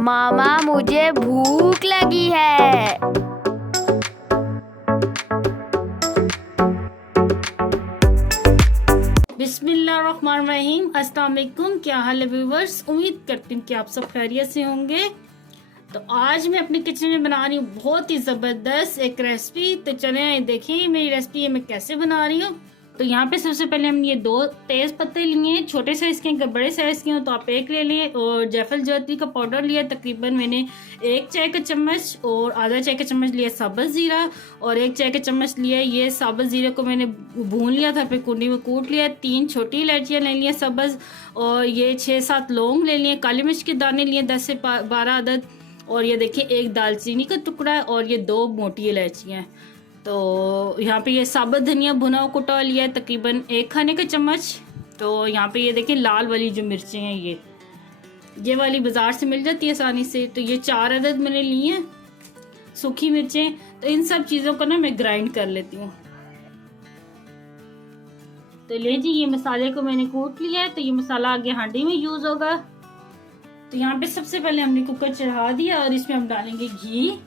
मामा मुझे भूख लगी है। बिस्मिल्लाहिर्रहमानिर्रहीम। अस्सलाम वालेकुम। क्या हाल है व्यूवर्स? उम्मीद करती हूँ कि आप सब खैरियत से होंगे। तो आज मैं अपने किचन में बना रही हूँ बहुत ही ज़बरदस्त एक रेसिपी। तो चलें देखें मेरी रेसिपी मैं कैसे बना रही हूँ। तो यहाँ पे सबसे पहले हम ये 2 तेज़ पत्ते लिए हैं, छोटे साइज़ के। अगर बड़े साइज़ के हो तो आप एक ले लिए। और जायफल जावित्री का पाउडर लिया, तकरीबन मैंने 1 चाय का चम्मच। और आधा चाय का चम्मच लिया सब्ज़ ज़ीरा, और 1 चाय का चम्मच लिया ये सब्ज़ ज़ीरे को मैंने भून लिया था, फिर कुंडी में कूट लिया। 3 छोटी इलायचियाँ ले लिए सब्ज़, और ये 6-7 लौंग ले लिए। काली मिर्च के दाने लिए 10 से 12 अदद। और ये देखिए 1 दालचीनी का टुकड़ा है, और ये 2 मोटी इलायचियाँ। तो यहाँ पे ये साबुत धनिया भुना कुटा लिया है, तकरीबन 1 खाने का चम्मच। तो यहाँ पे ये देखिए लाल वाली जो मिर्चें हैं ये वाली बाज़ार से मिल जाती है आसानी से। तो ये 4 अदद मैंने लिए हैं सूखी मिर्चें। तो इन सब चीज़ों को ना मैं ग्राइंड कर लेती हूँ। तो ले जी ये मसाले को मैंने कूट लिया है। तो ये मसाला आगे हांडी में यूज़ होगा। तो यहाँ पे सबसे पहले हमने कुकर चढ़ा दिया, और इसमें हम डालेंगे घी।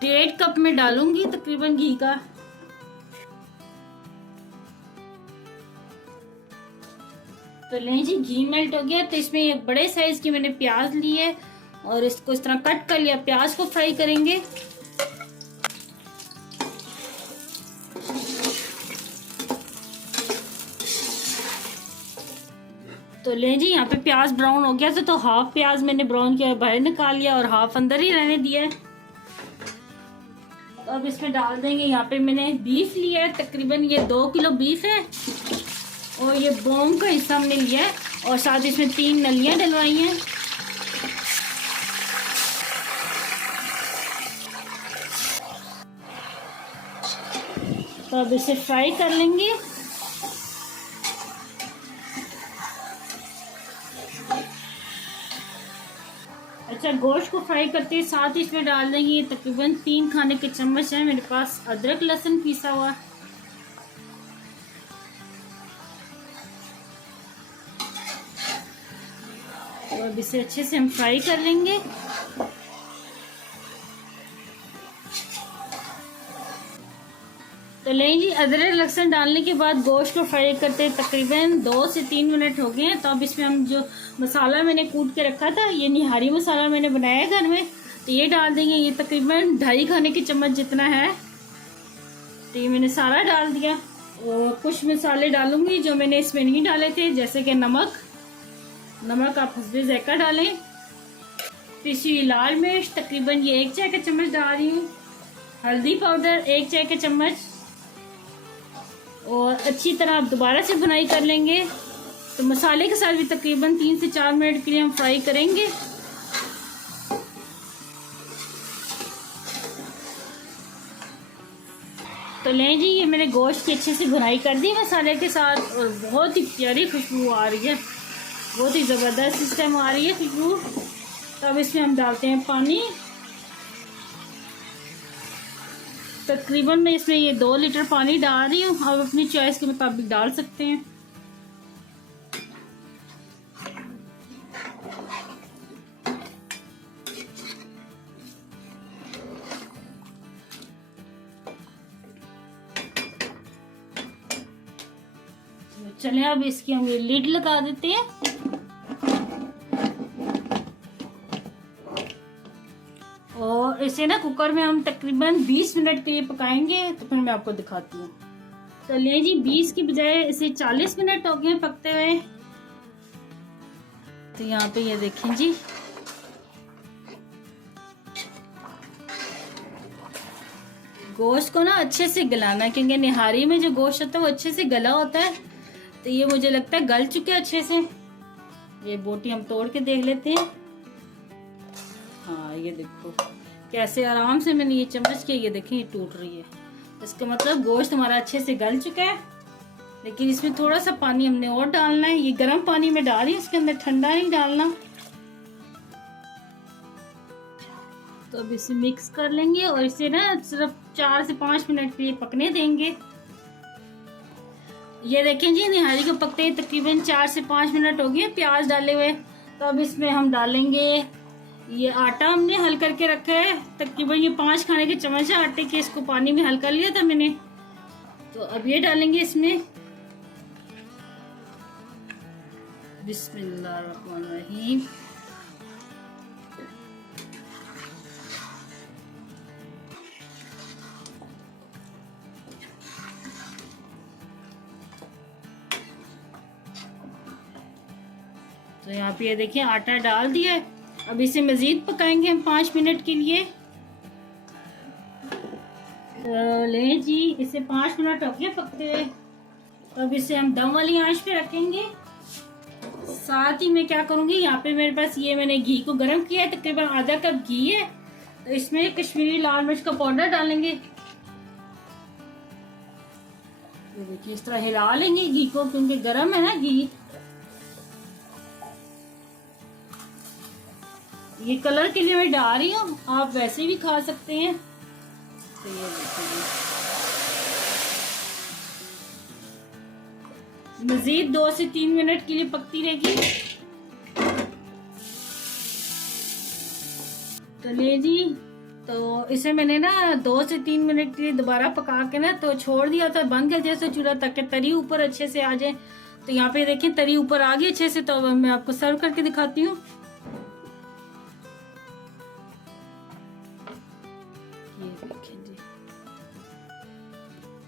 1.5 कप में डालूंगी तकरीबन घी का। तो लें जी घी मेल्ट हो गया। तो इसमें एक बड़े साइज की मैंने प्याज ली है, और इसको इस तरह कट कर लिया। प्याज को फ्राई करेंगे। तो लें जी यहाँ पे प्याज ब्राउन हो गया था, तो हाफ प्याज मैंने ब्राउन किया बाहर निकाल लिया, और हाफ अंदर ही रहने दिया है। तो अब इसमें डाल देंगे। यहाँ पे मैंने बीफ लिया है, तकरीबन ये 2 किलो बीफ है, और ये बोम का हिस्सा हमने लिया है, और साथ इसमें 3 नलियां डलवाई हैं। तो अब इसे फ्राई कर लेंगे। अच्छा, गोश्त को फ्राई करते हैं साथ ही इसमें डाल देंगे। ये तकरीबन 3 खाने के चम्मच है मेरे पास अदरक लहसुन पीसा हुआ। तो अब इसे अच्छे से हम फ्राई कर लेंगे। तो लें जी अदरक लहसुन डालने के बाद गोश्त को फ्राई करते तकरीबन 2 से 3 मिनट हो गए हैं। तो अब इसमें हम जो मसाला मैंने कूट के रखा था, ये निहारी मसाला मैंने बनाया घर में, तो ये डाल देंगे। ये तकरीबन 2.5 खाने के चम्मच जितना है। तो ये मैंने सारा डाल दिया। और कुछ मसाले डालूंगी जो मैंने इसमें नहीं डाले थे, जैसे कि नमक आप हस्बे ज़ायका डालें। पिसी हुई लाल मिर्च तकरीबन ये 1 चाय का चम्मच डाल रही हूँ। हल्दी पाउडर 1 चाय का चम्मच। और अच्छी तरह आप दोबारा से भुनाई कर लेंगे। तो मसाले के साथ भी तकरीबन 3 से 4 मिनट के लिए हम फ्राई करेंगे। तो लें जी ये मैंने गोश्त की अच्छे से भुनाई कर दी मसाले के साथ, और बहुत ही प्यारी खुशबू आ रही है, बहुत ही ज़बरदस्त इस टाइम आ रही है खुशबू। तो अब इसमें हम डालते हैं पानी। तकरीबन मैं इसमें ये 2 लीटर पानी डाल रही हूँ। आप अपनी चॉइस के मुताबिक डाल सकते हैं। चलिए अब इसकी हम ये लिड लगा देते हैं। और इसे ना कुकर में हम तकरीबन 20 मिनट के लिए पकाएंगे। तो फिर मैं आपको दिखाती हूँ। चलिए जी 20 की बजाय इसे 40 मिनट हो गए पकते हुए। तो यहाँ पे ये देखें जी, गोश्त को ना अच्छे से गलाना है, क्योंकि निहारी में जो गोश्त होता है वो अच्छे से गला होता है। तो ये मुझे लगता है गल चुके अच्छे से। ये बोटी हम तोड़ के देख लेते हैं। हाँ ये देखो कैसे आराम से मैंने ये चम्मच के, ये देखें ये टूट रही है। इसका मतलब गोश्त हमारा अच्छे से गल चुका है। लेकिन इसमें थोड़ा सा पानी हमने और डालना है। ये गर्म पानी में डाल रही है, इसके अंदर ठंडा नहीं डालना। तो अब इसे मिक्स कर लेंगे, और इसे ना सिर्फ 4 से 5 मिनट के लिए पकने देंगे। ये देखें जी निहारी को पकते ही तकरीबन 4 से 5 मिनट हो गए प्याज डाले हुए। तो अब इसमें हम डालेंगे ये आटा हमने हल करके रखा है, तकरीबन ये 5 खाने के चम्मच है आटे के। इसको पानी में हल कर लिया था मैंने। तो अब ये डालेंगे इसमें। बिस्मिल्लाहिर्रहमानिर्रहीम। तो यहाँ पे ये देखिए आटा डाल दिया है। अब इसे मजीद पकाएंगे हम 5 मिनट के लिए। ले जी, इसे 5 मिनट हो गए पकते हुए। तो अब इसे हम दम वाली आंच पे रखेंगे। साथ ही मैं क्या करूंगी, यहाँ पे मेरे पास ये मैंने घी को गर्म किया है, तकरीबन आधा कप घी है। तो इसमें कश्मीरी लाल मिर्च का पाउडर डालेंगे। तो देखिए इस तरह हिला लेंगे घी को, क्योंकि गर्म है ना घी। ये कलर के लिए मैं डाल रही हूँ, आप वैसे भी खा सकते हैं। तो ये देखिए मजीद 2 से 3 मिनट के लिए पकती रहेगी। तो ले जी, तो इसे मैंने ना 2 से 3 मिनट के लिए दोबारा पका के ना तो छोड़ दिया था बंद कर जैसे चूल्हा, ताकि तरी ऊपर अच्छे से आ जाए। तो यहाँ पे देखिए तरी ऊपर आ गई अच्छे से। तो अब मैं आपको सर्व करके दिखाती हूँ।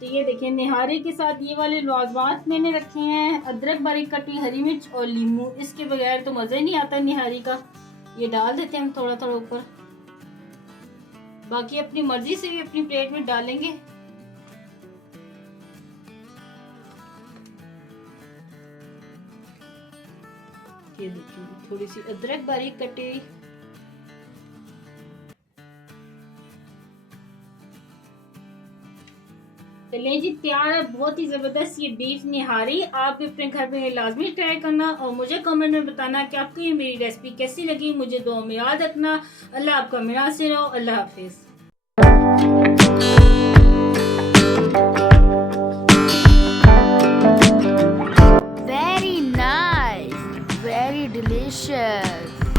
तो ये देखिए निहारी के साथ ये वाले लवाजमात मैंने रखे हैं, अदरक बारीक कटी, हरी मिर्च और लीमू। इसके बगैर तो मजा ही नहीं आता निहारी का। ये डाल देते हैं हम थोड़ा थोड़ा ऊपर, बाकी अपनी मर्जी से भी अपनी प्लेट में डालेंगे। ये देखिए थोड़ी सी अदरक बारीक कटी। चलिए जी, तैयार है बहुत ही जबरदस्त ये बीफ निहारी। आप भी अपने घर में लाजमी ट्राई करना और मुझे कमेंट में बताना कि आपको ये मेरी रेसिपी कैसी लगी। मुझे दुआ में याद रखना। अल्लाह आपका मेरा से रहो। अल्लाह हाफिज। Very nice, very delicious.